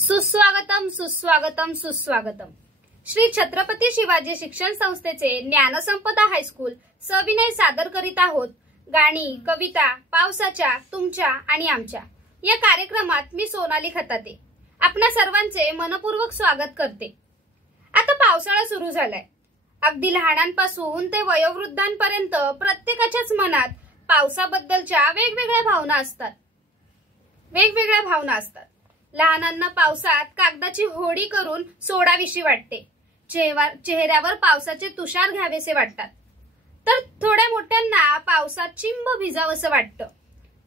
सुस्वागतम सुस्वागतम सुस्वागतम। श्री छत्रपती शिवाजी शिक्षण संस्थेचे ज्ञानसंपदा हायस्कूल सविनय सादर करीत आहोत गाणी, कविता पावसाच्या, तुमच्या आणि आमच्या या कार्यक्रमात मी सोनाली खताते आपणा सर्वांचे मनपूर्वक स्वागत करते। आता पावसाळा सुरू झालाय। अगदी लहानांपासून ते वयोवृद्धांपर्यंत प्रत्येकाच्याच मनात पावसाबद्दलच्या वेगवेगळ्या भावना असतात। लहानांना पावसात कागदाची होडी करून सोडावीशी वाटते। चेहऱ्यावर पावसाचे तुषार घ्यावेसे वाटतात, तर थोड्या मोठ्यांना पावसात चिंब भिजावंसं वाटतं।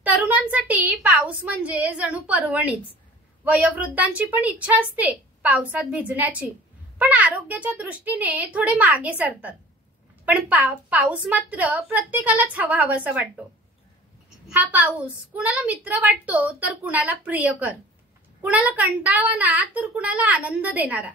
तरुणांसाठी पाऊस म्हणजे जणू पर्वणीच। वयोवृद्धांची पण इच्छा असते पावसात भिजण्याची, पण आरोग्याच्या दृष्टीने थोडे मागे सरतात। पण पाऊस मात्र प्रत्येकालाच हवाहवासा वाटतो। हा पाऊस कुणाला मित्र वाटतो तर कुणाला प्रियकर, कुणाला कंटाळवाना तर कुणाला आनंद देणारा,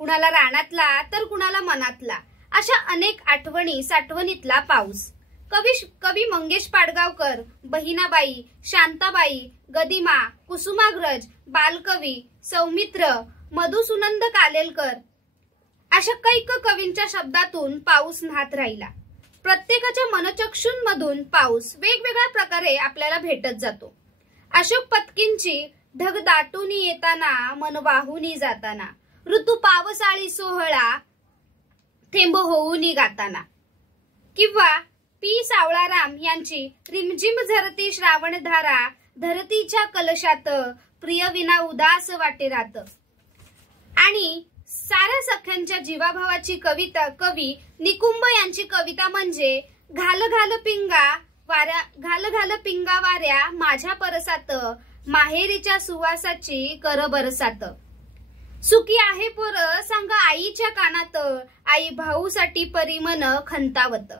कुणाला रानातला तर कुणाला मनातला, अशा अनेक आठवणी साठवणीतला पाऊस। कवी मंगेश पाडगावकर, बहिणाबाई, शांताबाई, गदिमा, कुसुमाग्रज, बालकवी, सौमित्र, मधुसुनंद कालेलकर अशा कैक कवींच्या शब्दातून पाऊस न्हात राहिला। प्रत्येकाच्या मनचक्षूंमधून पाऊस वेगवेगळ्या प्रकारे आपल्याला भेटत जातो। अशोक पत्कींची ढग दाटून येताना मन वाहून जाताना, ऋतू पावसाळी सोहळा थेंब होऊन गाताना, किंवा पी सावळाराम यांची रिमझिम झरती श्रावणधारा, धरतीच्या कलशात प्रिय विना उदास वाटे रात, आणि साऱ्या सख्यांच्या जीवाभावाची कवी निकुंभ यांची कविता म्हणजे घाल घाल पिंगा वाऱ्या माझ्या परसात, माहेरीच्या सुवासाची कर बरसात, सुखी आहे पोर सांग आईच्या कानात, आई भाऊसाठी परिमन खंतावत।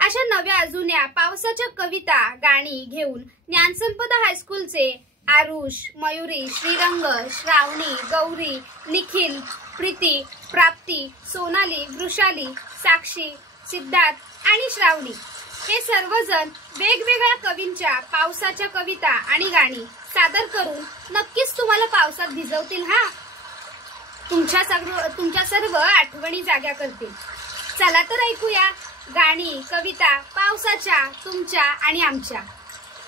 अशा नव्या जुन्या पावसाच्या कविता, गाणी घेऊन ज्ञानसंपदा हायस्कूलचे आरुष, मयुरी, श्रीरंग, श्रावणी, गौरी, निखिल, प्रीती, प्राप्ती, सोनाली, वृषाली, साक्षी, सिद्धार्थ आणि श्रावणी हे सर्वजण वेगवेगळ्या कवींच्या पावसाच्या कविता आणि गाणी सादर करून नक्कीच तुम्हाला पावसात भिजवतील। तुमच्या सर्व आठवणी जाग्या करतील। चला तर ऐकूया गाणी, कविता पावसाच्या, तुमच्या आणि आमच्या।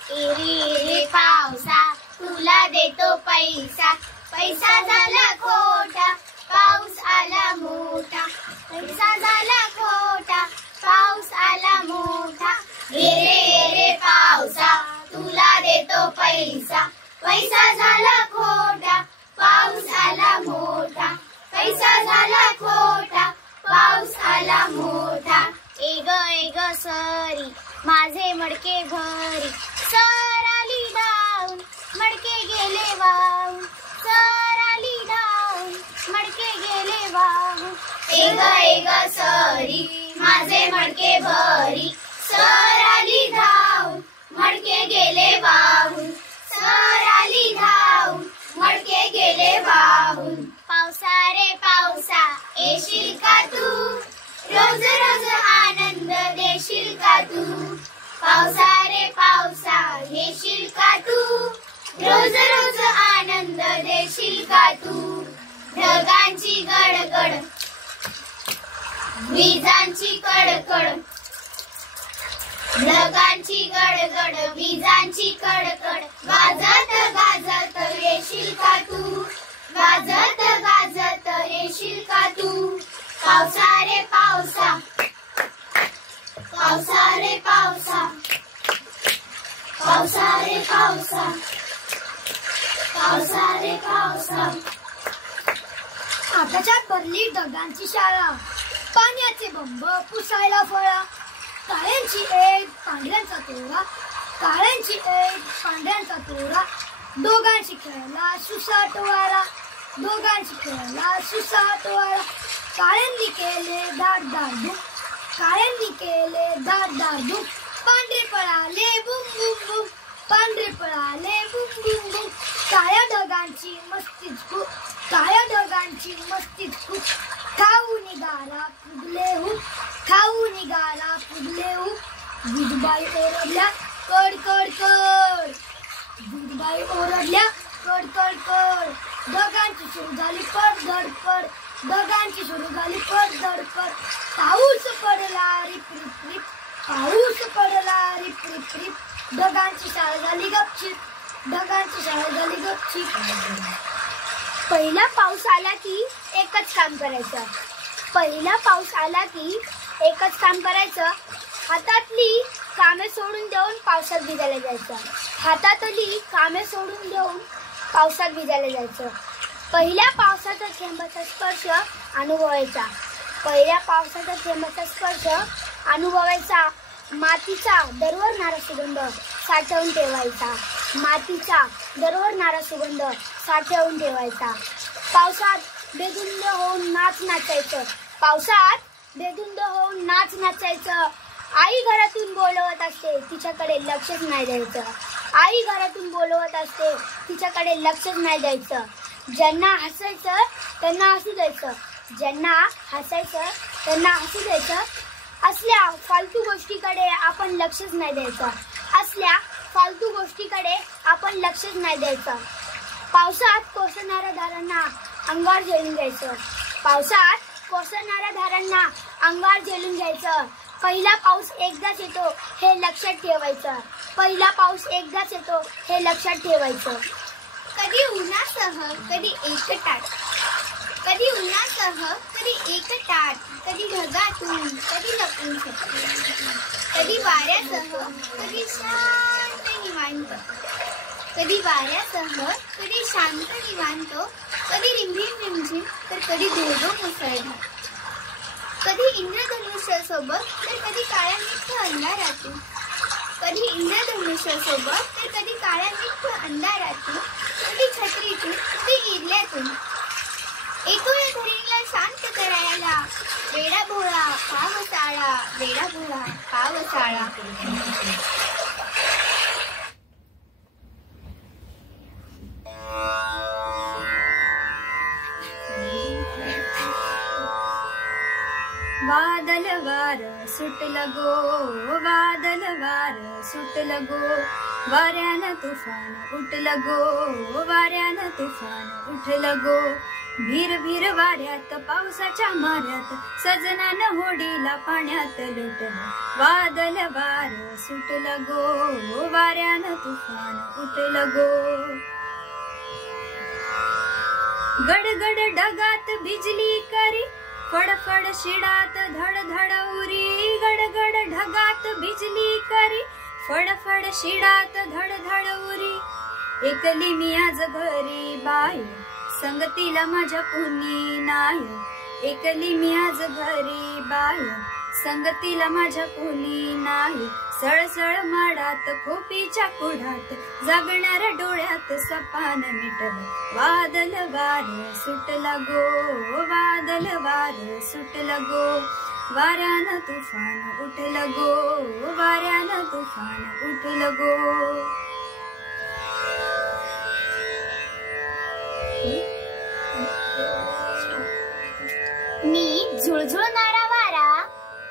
रे पावसा तुला देतो पैसा, पैसा झाला खोटा पाऊस आला मोठा, पैसा झाला खोटा पाऊस आला मोठा। रे पावसा तुला देतो पैसा, पैसा झाला खोटा पाऊस आला मोठा, पैसा झाला खोटा पाऊस आला मोठा। एग सरी माझे मडके भरी, सर आली धावून मडके गेले वाहून, सर आली धावून मडके गेले वाहून। एग सरी माझे मडके भरी, सर आली धावून मडके गेले वाहून, सर आली धावून मडके गेले वाहून। पावसा रे पावसा येशील का तू, रोज रोज आनंद देशील का तू, पावसा रे पावसा येशील का तू, रोज रोज आनंद देशील का तू। ढगांची गडगड विजांची कडकड, ढगांची गडगड विजांची कडकड, गाजत गाजत येशील का तू, गाजत गाजत येशील का तू। पावसा रे पावसा, पावसा रे पावसा, पावसा रे पावसा, पावसा रे पावसा। आकाशात भरली ढगांची शाळा, पाण्याचे बंब पुसायला फळा, काळ्यांची एक पांढऱ्यांचा तोरा, काळ्यांची एक पांढऱ्यांचा तोरा, दोघांशी खेळला सुसाट वारा, दोघांशी खेळला सुसाट वारा। काळ्यांनी केले दाट दाट, काळ्यांनी केले दाट दाट, पांढरे पळाले बुम बुम बुम, पांढरे पळाले बुम बुम बुम। काळ्या ढगांची मस्तीच खूप, काळ्या ढगांची मस्तीच खूप, खाऊ निघाला फुगले हूप, खाऊ निघाला फुगले हूप। दूधबाई ओरडल्या कड कड कड, दूधबाई ओरडल्या कड कड कड, ढगांची सुरू झाली पडधड, ढगांची सुरू झाली पडधड. पाऊस पडला रिप रिप रिप, पाऊस पडला रिप रिप रिप. ढगांची शाळा झाली गपचिप, ढगांची शाळा झाली गपचिप. पहिला पाऊस आला की एकच काम करायचं. पहिला पाऊस आला की एकच काम करायचं. हातातली कामे सोडून देऊन पावसात भिजायला जायचं. हातातली कामे सोडून देऊन पावसात भिजायला जायचं. पहिल्या पावसाचा थेंबाचा स्पर्श अनुभवायचा. पहिल्या पावसाचा थेंबाचा स्पर्श अनुभवायचा. मातीचा दरवरणारा सुगंध साठवून ठेवायचा. मातीचा दरवरणारा सुगंध साठवून ठेवायचा. पावसात बेधुंद होऊन नाच नाचायचं. पावसात बेधुंद होऊन नाच नाचायचं. आई घरातून बोलवत असते, तिच्याकडे लक्षच नाही द्यायचं. आई घरातून बोलवत असते, तिच्याकडे लक्षच नाही द्यायचं. ज्यांना हसायचं त्यांना हसू द्यायचं. ज्यांना हसायचं त्यांना हसू द्यायचं. असल्या फालतू गोष्टीकडे आपण लक्षच नाही द्यायचं. असल्या फालतू गोष्टीकडे आपण लक्षच नाही द्यायचं. पावसात कोसळणाऱ्या धारांना अंगावर झेलून घ्यायचं. पावसात कोसळणाऱ्या धारांना अंगावर झेलून घ्यायचं. पहिला पाऊस एकदाच येतो हे लक्षात ठेवायचं. पहिला पाऊस एकदाच येतो हे लक्षात ठेवायचं. कधी उन्हासह कधी एकटाट, कधी उन्हासह कधी एकटाट, कधी ढगातून कधी लपून शकते, कधी वाऱ्यासह कधी शांत निवांत, कधी वाऱ्यासह कधी शांत निवांत, कधी रिमझिम रिमझिम तर कधी धोधो मुसळधार, कधी इंद्रधनुष्यासोबत तर कधी काळ्या मिट्ट अंधारातून, कधी इंद्रधनुष्यासोबत तर कधी काळ्या मिट्ट अंधारातून, कधी छत्रीतून कधी इरल्यातून. येतो या धरणीला शांत करायला वेडा भोळा पावसाळा, वेडा भोळा पावसाळा. वादल वार सुटलं गो, वादल वार सुटलं गो, वाऱ्यानं तुफान उठलं गो, वाऱ्यानं तुफान उठलं गो. भीर भीर वाऱ्यात पावसाच्या माऱ्यात सजनानं होडीला पाण्यात लोटलं. वादल वार सुटलं गो, वाऱ्यानं तुफान उठलं गो. गडगड ढगात बिजली करी, फडफड शिडात धड धड उरी. गडगड ढगात बिजली करी, फडफड शिडात धड धड उरी. एकली मी आज घरी बाय, संगतीला माझ्या कुणी नाय. एकली मी आज घरी बाय, संगतीला माझ्या कुणी नाही. सळसळ माडात खोपीच्या कुढात जागणाऱ्या डोळ्यात सपान मिटलं. वादल वार सुटला गो, वादल वार सुटलं गो, वाऱ्यानं तुफान उठलं गो, वाऱ्यानं तुफान उठलं गो. मी झुळझुळणारा वारा,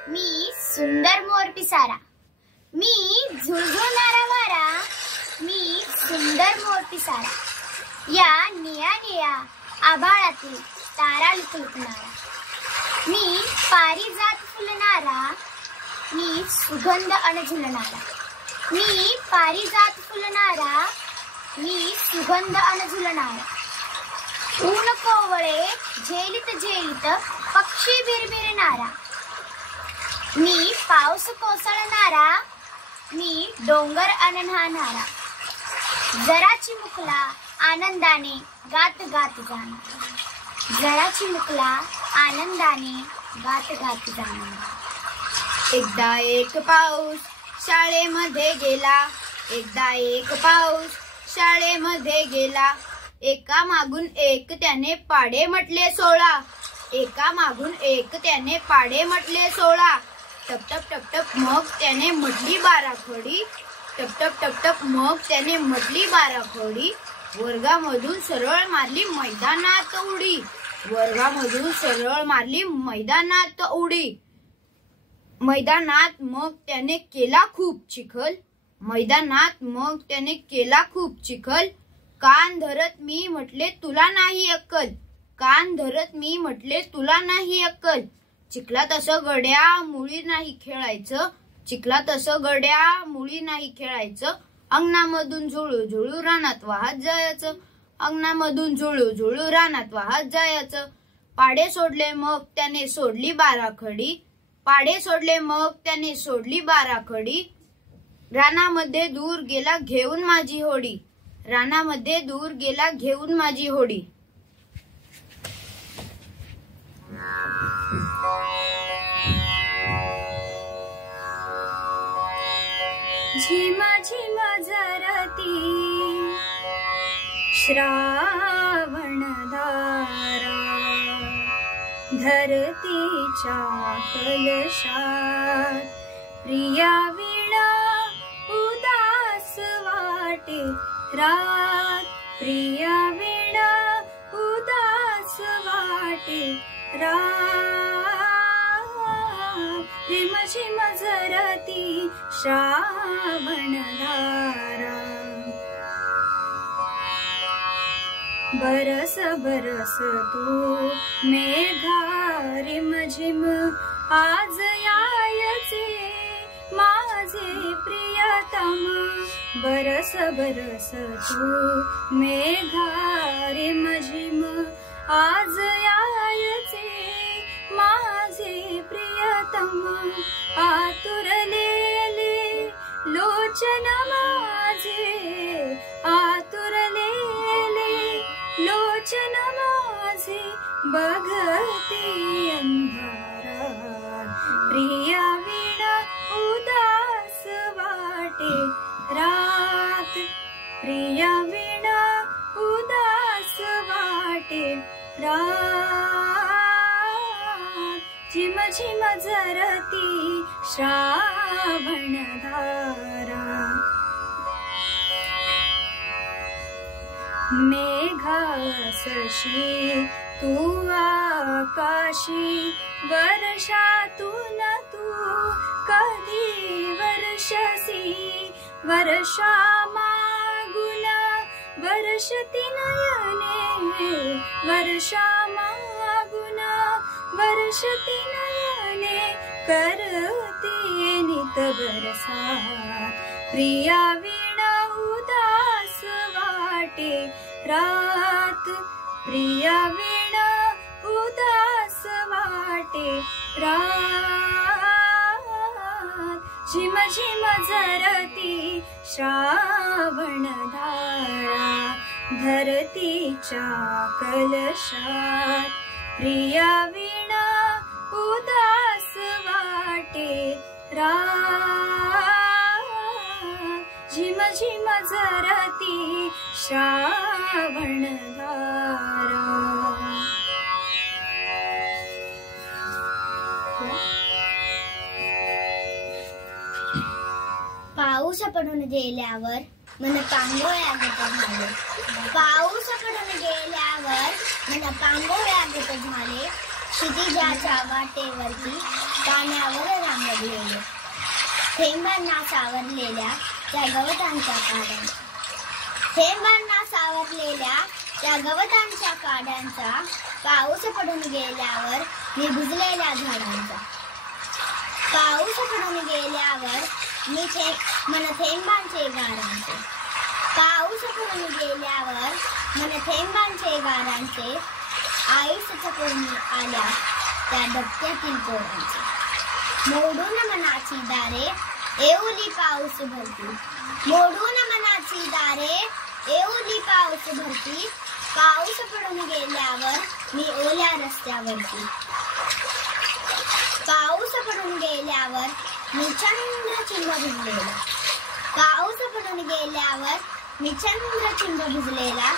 मी सुंदर मोर पिसारा. मी झुळझुळणारा वारा, मी सुंदर मोर पिसारा. या निळ्या निळ्या आभाळातील तारा लुकलुकणारा. मी पारिजात फुलणारा, मी सुगंध अन झुलणारा. मी पारिजात फुलणारा, मी सुगंध अन झुलणारा. ऊन कोवळे झेलित झेलित पक्षी बिरबिरणारा. मी पाऊस कोसळणारा, मी डोंगर अन न्हाणारा. जराची मुकला आनंदाने गात गात जाणारा. जराची मुकला आनंदाने गात गात जाणारा. एकदा एक पाऊस शाळेमध्ये गेला, एकदा एक पाऊस शाळेमध्ये गेला. एका मागून एक त्याने पाढे म्हटले 16. एका मागून एक त्याने पाढे म्हटले 16. टप टप टप टप मग त्याने म्हटली 12 खोडी. टप टप टप टप मग त्याने म्हटली 12 खोडी. वर्गामधून सरळ मारली मैदानात उडी. वर्गामधून सरळ मारली मैदानात उडी. मैदानात मग त्याने केला खूप चिखल. मैदानात मग त्याने केला खूप चिखल. कान धरत मी म्हटले तुला नाही अक्कल, कान धरत मी म्हटले तुला नाही अक्कल. चिखलात असं गड्या मुळी नाही खेळायचं, चिखलात असं गड्या मुळी नाही खेळायचं. अंगणामधून झुळू झुळू रानात वाहत जायचं, अंगणामधून झुळू झुळू रानात वाहत जायचं. पाडे सोडले मग त्याने सोडली 12 खडी, पाडे सोडले मग त्याने सोडली 12 खडी. रानामध्ये दूर गेला घेऊन माझी होडी, रानामध्ये दूर गेला घेऊन माझी होडी. झिमा झिमा झरती श्रावण धारा, धरतीच्या कलशात प्रिया वीणा उदास वाटे रात, प्रिया वीणा उदास वाटे रात. झिम झिम झरती श्रावण धारा, बरस बरस तू मेघा रिम झिम आज यायचे माझे प्रियतम. बरस बरस तू मेघा रिम झिम आज यायचे माझे प्रियतम. आतुरलेले लोचन माझे, आतुरलेले लोचन माझे बघती अंधारात. प्रिया वीणा उदास वाटे रात, प्रिया वीणा उदास वाटे रात. झिम झिम झरती श्रावण धारा, मेघासशी तू आकाशी वर्षातून तू कधी वर्षसी. वर्षा मागुन वर्षती नयने, वर्षा मागुन वर्षती नयने करते नित बरसात. प्रिया वीणा उदास वाटे रात, प्रिया वीणा उदास वाटे रात. झिम झिम झरती श्रावण धारा, धरतीच्या कलशात प्रिया वीणा उदास वाटे रात. झिम झिम झरती श्रावण धारा. पाऊस पडून गेल्यावर मन पांगोळ्या गत झाले, पाऊस पडून गेल्यावर मन पांगोळ्या गत झाले. क्षितिजाच्या वाटेवरती पाण्यावर रांगलेले, थेंबांना सावरलेल्या त्या गवतांच्या काड्यांचा, थेंबांना सावरलेल्या त्या गवतांच्या काड्यांचा. पाऊस पडून गेल्यावर मी भिजलेल्या झाडांचा, पाऊस पडून गेल्यावर मी मन थेंबांचे गारांचे, पाऊस पडून गेल्यावर मन थेंबांचे गारांचे. आईस चकवून आल्या त्या डबक्यातील पोरांचे, मोडून मनाची दारे येऊली पाऊस भरती, मोडून मनाची दारे येऊली पाऊस भरती. पाऊस पडून गेल्यावर मी ओल्या रस्त्यावरती, पाऊस पडून गेल्यावर मी चंद्रचिंब भिजलेला, पाऊस पडून गेल्यावर मी चंद्रचिंब भिजलेला.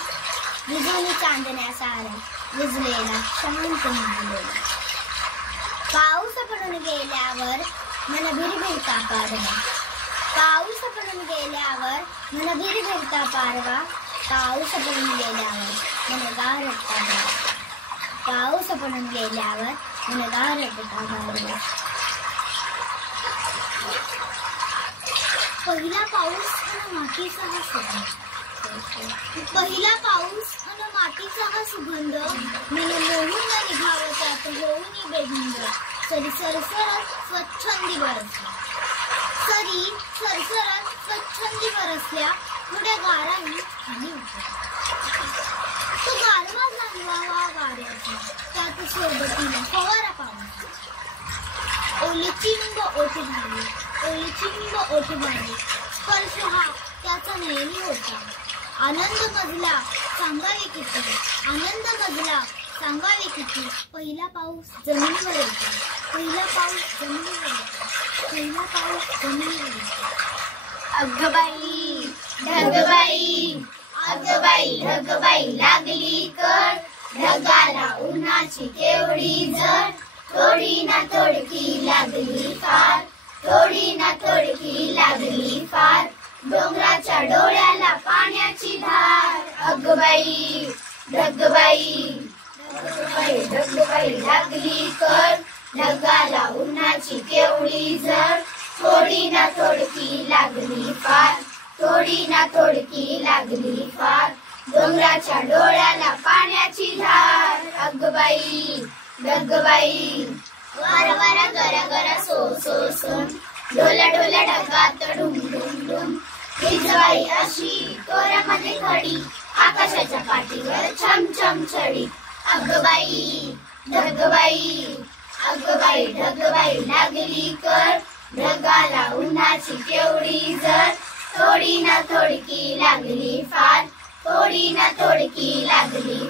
विजुली चांदण्या साऱ्या विजलेला शांत भिजलेला. पाऊस पडून गेल्यावर मन भिरभिरता पारवा, पाऊस पडून गेल्यावर मन भिरभिरता पारवा. पाऊस पडून गेल्यावर मन गारटता गारवा, पाऊस पडून गेल्यावर मन गारटता गारवा. पहिला पाऊस मातीचा हसत, पहिला पाऊस अन मातीचा हा सुगंध मन मोहून न निघावं त्यात होऊन बेधुंद सरी सरसरत स्वच्छंदी बरसल्या सरी सरसरत स्वच्छंदी बरसल्या थोड्या गारांनी खाली उतरल्या तो गारवा लागला वाऱ्याचा त्यात सोबतीने फवारा पाऊस ओली चिंब ओटी भाली स्पर्श हा त्याचा नेहमी होता आनंद मजला सांगावे किती पहिला पाऊस जमिनीवर येतो पहिला पाऊस जमिनीवर अगबाई ढगबाई लागली कळ ढगाला उन्हाची केवढी जड थोडी ना थोडकी लागली फार डोंगराच्या डोळ्याला पाण्याची धार अगबाई ढगबाई लागली कळ ढगाला उन्हाची केवढी जड थोडी ना थोडकी लागली फार डोंगराच्या डोळ्याला पाण्याची धार अगबाई ढगबाई वारा गरा सो डोल्या ढगात डुम भिजवाई अशी तोऱ्यामध्ये खडी आकाशाच्या पाठीवर छम छडी अगबाई ढगबाई लागली कळ ढगाला उन्हाची केवढी जड थोडी ना थोडकी लागली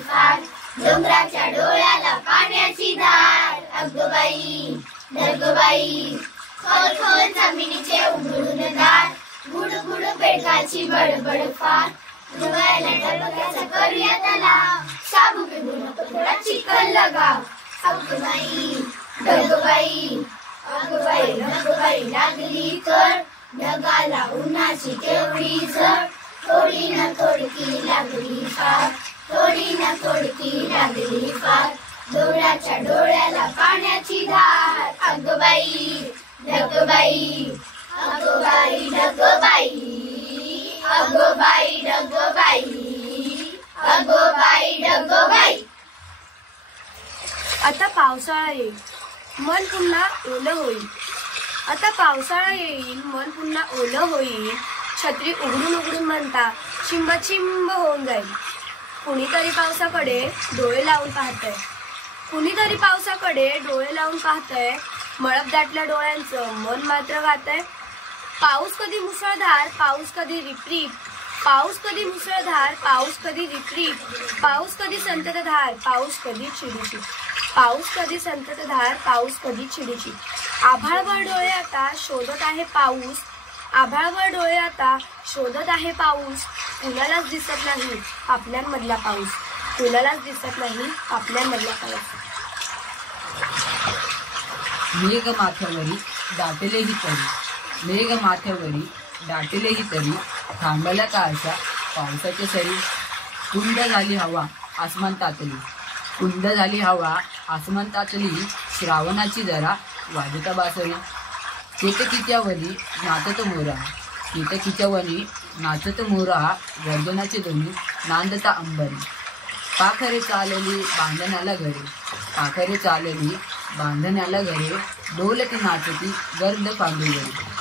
फार डोंगराच्या डोळ्याला पाण्याची धार अगबाई ढगबाई खोल जमिनीचे उघडून दार गुड बेडकाची बडबड फार डोळ्याला डबक्याचा करूया तलाव साबू पिबू नको थोडा चिखल लगाव अगबाई ढगबाई लागली कळ ढगाला उन्हाची केवढी जड थोडी ना थोडकी लागली फार डोळ्याच्या डोळ्याला पाण्याची धार अगबाई ढगबाई आता पावसाळा येईल मन पुन्हा ओलं होईल छत्री उघडून म्हणता चिंब होऊन जाईल कुणीतरी पावसाकडे डोळे लावून पाहतय मळप दाटल्या डोळ्यांचं मन मात्र गातय पाऊस कधी मुसळधार पाऊस कधी रिपरिप पाऊस कधी मुसळधार पाऊस कधी रिपरिप पाऊस कधी संततधार पाऊस कधी चिडीची आभाळवर डोळे आता शोधत आहे पाऊस कुणालाच दिसत नाही आपल्यामधला पाऊस मेघ माथ्यावरी दाटलेही तरी थांबल्या का अशा पावसाच्या सरी कुंद झाली हवा आसमान तातली श्रावणाची जरा वाजता बासरी केतकीच्यावरी नाचत मोरा गर्जनाची ध्वनी नांदता अंबरी पाखरे चालली बांधण्याला घरे डोलती नाचती गर्द पांडुगरी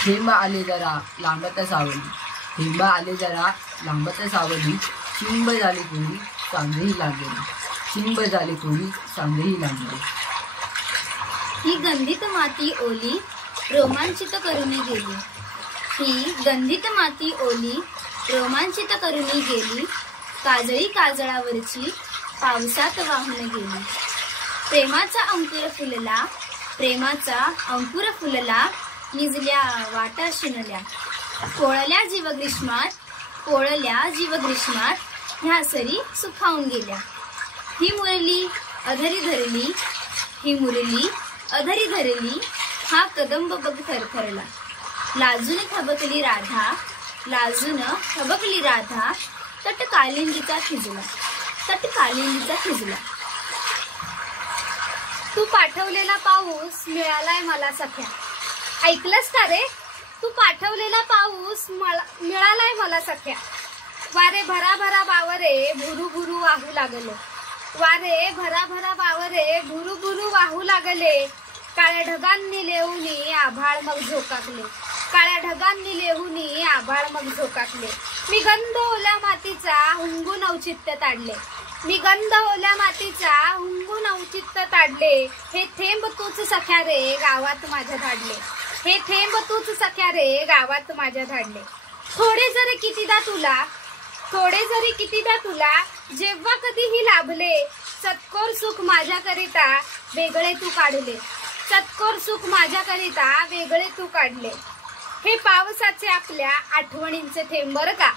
थेंब आले जरा लांबत सावली चिंब झाली कोणी सांगही लागली ही गंधित माती ओली रोमांचित करून गेली काजळावरची पावसात वाहून गेली प्रेमाचा अंकुर फुलला निजल्या वाटा शिनल्या पोळल्या जीवग्रीष्मात ह्या सरी सुखावून गेल्या ही मुरली अधरी धरली हा कदंब बघ थरथरला लाजून थबकली राधा तट कालिंदीचा खिजला तू पाठवलेला पाऊस मिळालाय मला सख्या ऐकलंस का रे तू पाठवलेला पाऊस मिळालाय मला सख्या वारे भरा भरा बावरे भुरू भुरू वाहू लागले. वारे भरा भरा बावरे भुरू भुरू वाहू लागले. काळ्या ढगांनी लेहुनी आभाळ मग झोकाकले. काळ्या ढगांनी लेहुनी आभाळ मग झोकाकले. मी गंध ओल्या मातीचा हुंगून औचित्य ताडले. मी गंध ओल्या मातीचा हुंगून औचित्य ताडले. हे थेंब तूच सख्या रे गावात माझ्या धाडले. हे थेंब तूच सख्या रे गावात माझ्या धाडले. थोडे जरी कितीदा तुला जेव्हा कधीही लाभले. सत्कोर सुख माझ्याकरिता वेगळे तू काढले. सत्कोर सुख माझ्याकरिता वेगळे तू काढले. हे पावसाचे आपल्या आठवणींचे थेंब बरं का.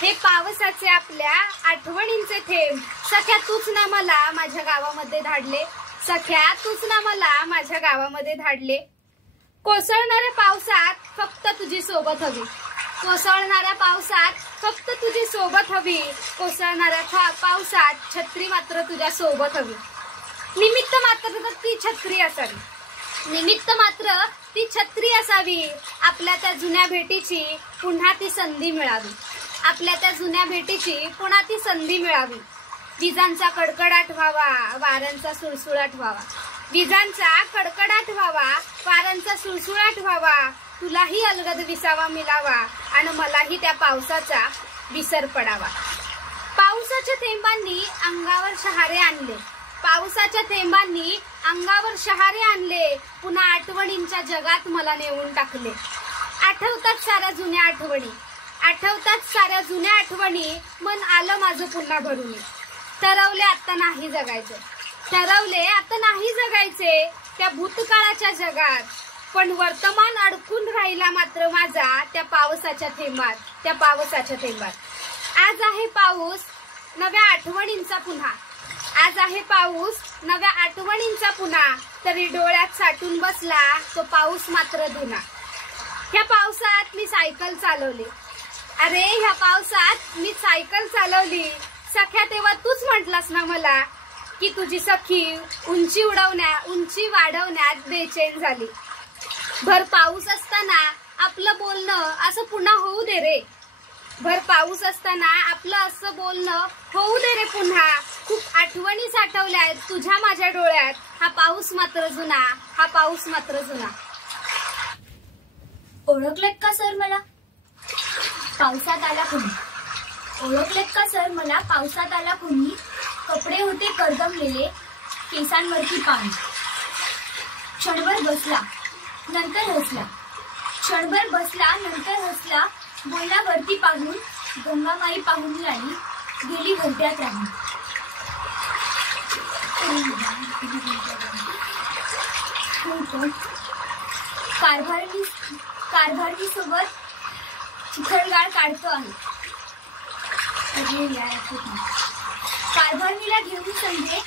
हे पावसाचे आपल्या आठवणींचे थेंब. सख्या तूच ना मला माझ्या गावामध्ये धाडले. सख्या तूच ना मला माझ्या गावामध्ये धाडले. कोसळणाऱ्या पावसात फक्त तुझी सोबत हवी. कोसळणाऱ्या पावसात फक्त तुझी सोबत हवी. कोसळणाऱ्या पावसात छत्री मात्र तुझ्या सोबत हवी. निमित्त मात्र ती छत्री असावी. निमित्त मात्र ती छत्री असावी. आपल्या त्या जुन्या भेटीची पुन्हा ती संधी मिळावी. आपल्या त्या जुन्या भेटीची पुन्हा ती संधी मिळावी. विजांचा कडकडाट व्हावा वाऱ्यांचा सुळसुळाट व्हावा. विजांचा कडकडाट व्हावा वाऱ्यांचा सुळसुळाट व्हावा. तुलाही अलगद विसावा मिळावा आणि मलाही त्या पावसाचा विसर पडावा. पावसाच्या थेंबांनी अंगावर शहारे आणले. पावसाच्या थेंबांनी अंगावर शहारे आणले. पुन्हा आठवणींच्या जगात मला नेऊन टाकले. आठवतात साऱ्या जुन्या आठवणी. आठवतात साऱ्या जुन्या आठवणी. मन आलं माझं पुन्हा भरून. ठरवले आता नाही जगायचे. ठरवले आता नाही जगायचे त्या भूतकाळाच्या जगात. पण वर्तमान अडकून राहिला मात्र माझा त्या पावसाच्या थेंबात. त्या पावसाच्या थेंबात. आज आहे पाऊस नव्या आठवणींचा पुन्हा. आज आहे पाऊस नव्या आठवणींचा पुन्हा. तरी डोळ्यात साठून बसला तो पाऊस मात्र धुना. ह्या पावसात मी सायकल चालवली. अरे ह्या पावसात मी सायकल चालवली. सख्या तेव्हा तूच म्हटलास ना मला की तुझी सखी उंची वाढवण्यात बेचैन झाली. भर पाऊस असताना आपलं बोलणं असं पुन्हा होऊ दे रे. भर पाऊस असताना आपलं असं बोलणं होऊ दे रे पुन्हा. खूप आठवणी साठवल्यात तुझ्या माझ्या डोळ्यात. हा पाऊस मात्र जुना. हा पाऊस मात्र जुना. ओळखलेत का सर मला पावसात आला कुणी. ओळखलेत का सर मला पावसात आला कुणी. कपडे होते करदमलेले केसांवरती पाणी. क्षणभर बसला नंतर हसला. क्षणभर बसला नंतर हसला. बोलला वरती पाहून गंगामाई पाहून आली. गेली भरत्यात राहून. कारभारणी सोबत चिखलगाळ काढतो आहे. कारभारणीला घेऊन संगे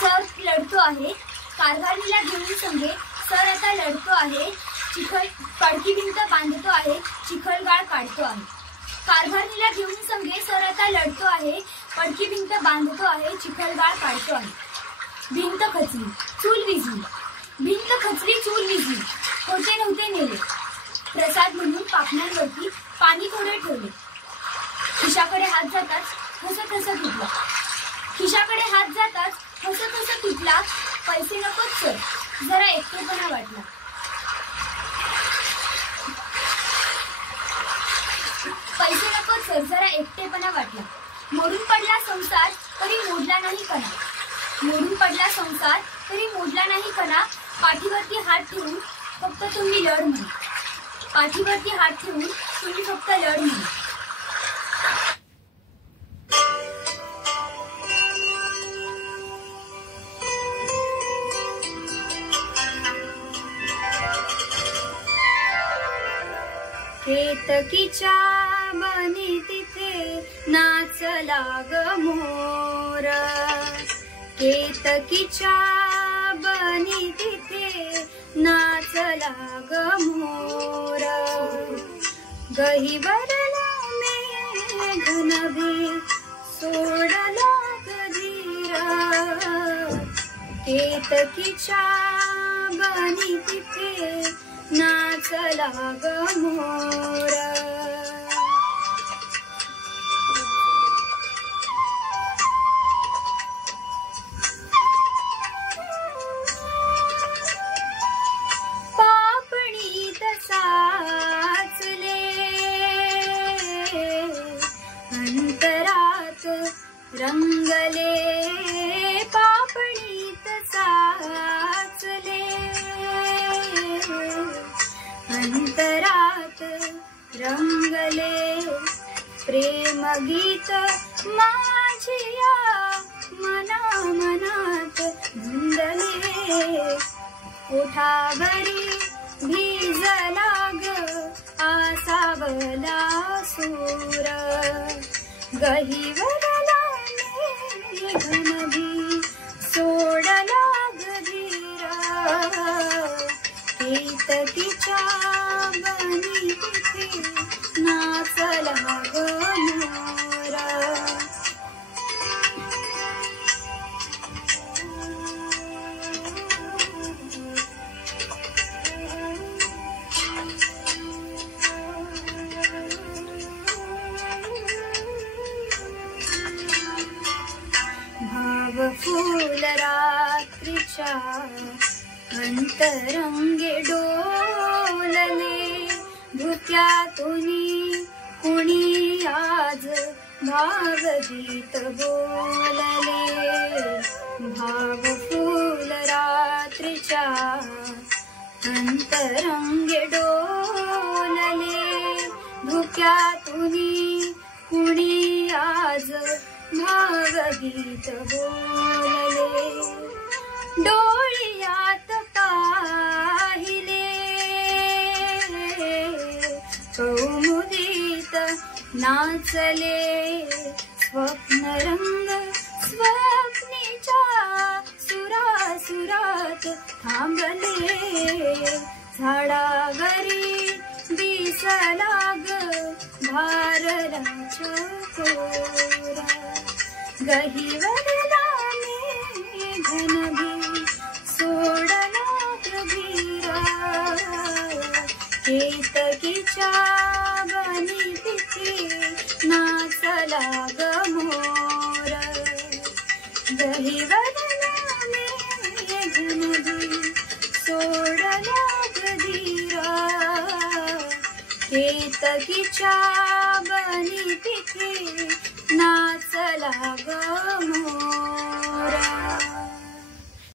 सर लढतो आहे. कारभारणीला घेऊन संगे सर आता लढतो आहे. पडकी भिंत बांधतो आहे. चिखलगाळ काढतो आहे. कारभारणीला घेऊन संगे सर आता लढतो आहे. पडकी भिंत बांधतो आहे. चिखलगाळ काढतो आहे. भिंत खचली चूल विझली. भिंत खचली चूल विझली. होते नव्हते नेले. प्रसाद म्हणून पापण्यांवरती पाणी थोडे ठेवले. खिशाकडे हात जाताच हसत हसत तुटला. खिशाकडे हात जाताच हसत हसत तुटला. पैसे नकोच सर जरा एकटेपणा वाटला. पैसे नकोच सर जरा एकटेपणा वाटला. मोडून पडला संसार तरी मोडला नाही कणा. मोडून पडला संसार तरी मोडला नाही कणा. पाठीवरती हात ठेवून फक्त तुम्ही लढ म्हणा. पाठीवरती हात ठेवून तुम्ही फक्त लढ म्हणा. केतकीच्या बनी तिथे नाचला ग मोर. केतकीच्या बनी तिथे नाचला ग मोर. गहिवरला मेघनभे सोडला गधीरा. केतकीच्या बनी तिथे नाचला ग मोर. रंगले पापणीत साचले अंतरात रंगले प्रेम गीत माझिया मना मनात धुंदले ओठावरी भिजला ग आसावला सूर गहिवरला मेघनदी सोडला गधीरा केतकीच्या बनी तिथे नाचला ग मोरा भाव फूल रात्रीच्या अंतरंगे डोलले धुक्यातुनी कुणी आज भावगीत बोलले भाव फूल रात्रीच्या अंतरंगे डोलले धुक्यातुनी कुणी आज भावगीत बोलले डोळ्यात पाहिले कौमुदीत नाचले स्वप्नरंग स्वप्नीच्या सुरासुरात थांबले झाडावरी दिसला ग भारलाच्या कोरा गहिवरला मेघनदी सोडला गभीरा केतकीच्या बनी तिथे नाचला ग मोर गहिवरला मेघनदी सोडला गधीरा केतकीच्या बनी तिथे नाचला ग मोरा